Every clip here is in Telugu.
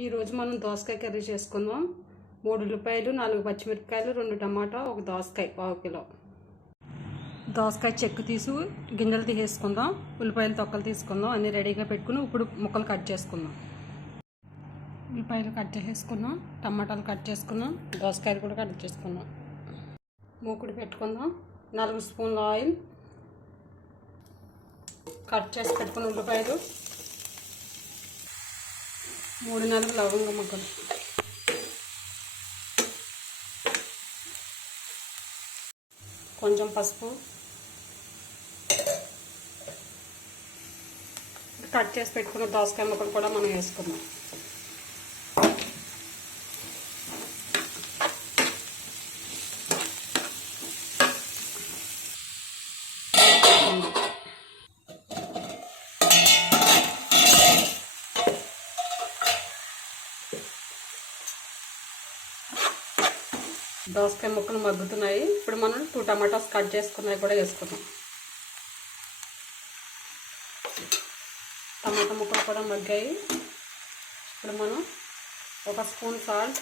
ఈరోజు మనం దోసకాయ కర్రీ చేసుకుందాం. 3 ఉల్లిపాయలు, 4 పచ్చిమిరపకాయలు, 2 టమాటా, 1 దోసకాయ, 1/2 కిలో. దోసకాయ చెక్కు తీసి గింజలు తీసేసుకుందాం. ఉల్లిపాయలు తొక్కలు తీసుకుందాం. అన్నీ రెడీగా పెట్టుకుని ఇప్పుడు ముక్కలు కట్ చేసుకుందాం. ఉల్లిపాయలు కట్ చేసేసుకున్నాం, టమాటాలు కట్ చేసుకున్నాం, దోసకాయలు కూడా కట్ చేసుకున్నాం. మూకుడు పెట్టుకుందాం. 4 స్పూన్ల ఆయిల్, కట్ చేసి పెట్టుకున్న ఉల్లిపాయలు, 3-4 లవంగ ముక్కలు, కొంచెం పసుపు, కట్ చేసి పెట్టుకున్న దోసకాయ ముక్కలు కూడా మనం వేసుకుందాం. దోసకాయ ముక్కలు మగ్గుతున్నాయి. ఇప్పుడు మనం 2 టమాటాస్ కట్ చేసుకున్నవి కూడా వేసుకుందాం. టమాటా ముక్కలు కూడా మగ్గాయి. ఇప్పుడు మనం 1 స్పూన్ సాల్ట్,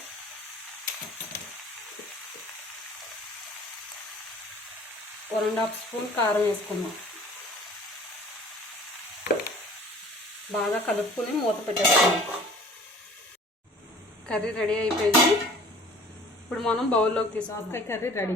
1.5 స్పూన్ కారం వేసుకుందాం. బాగా కలుపుకొని మూత పెట్టేసుకుందాం. కర్రీ రెడీ అయిపోయింది. ఇప్పుడు మనం బౌల్లోకి దోసకాయ కర్రీ రెడీ.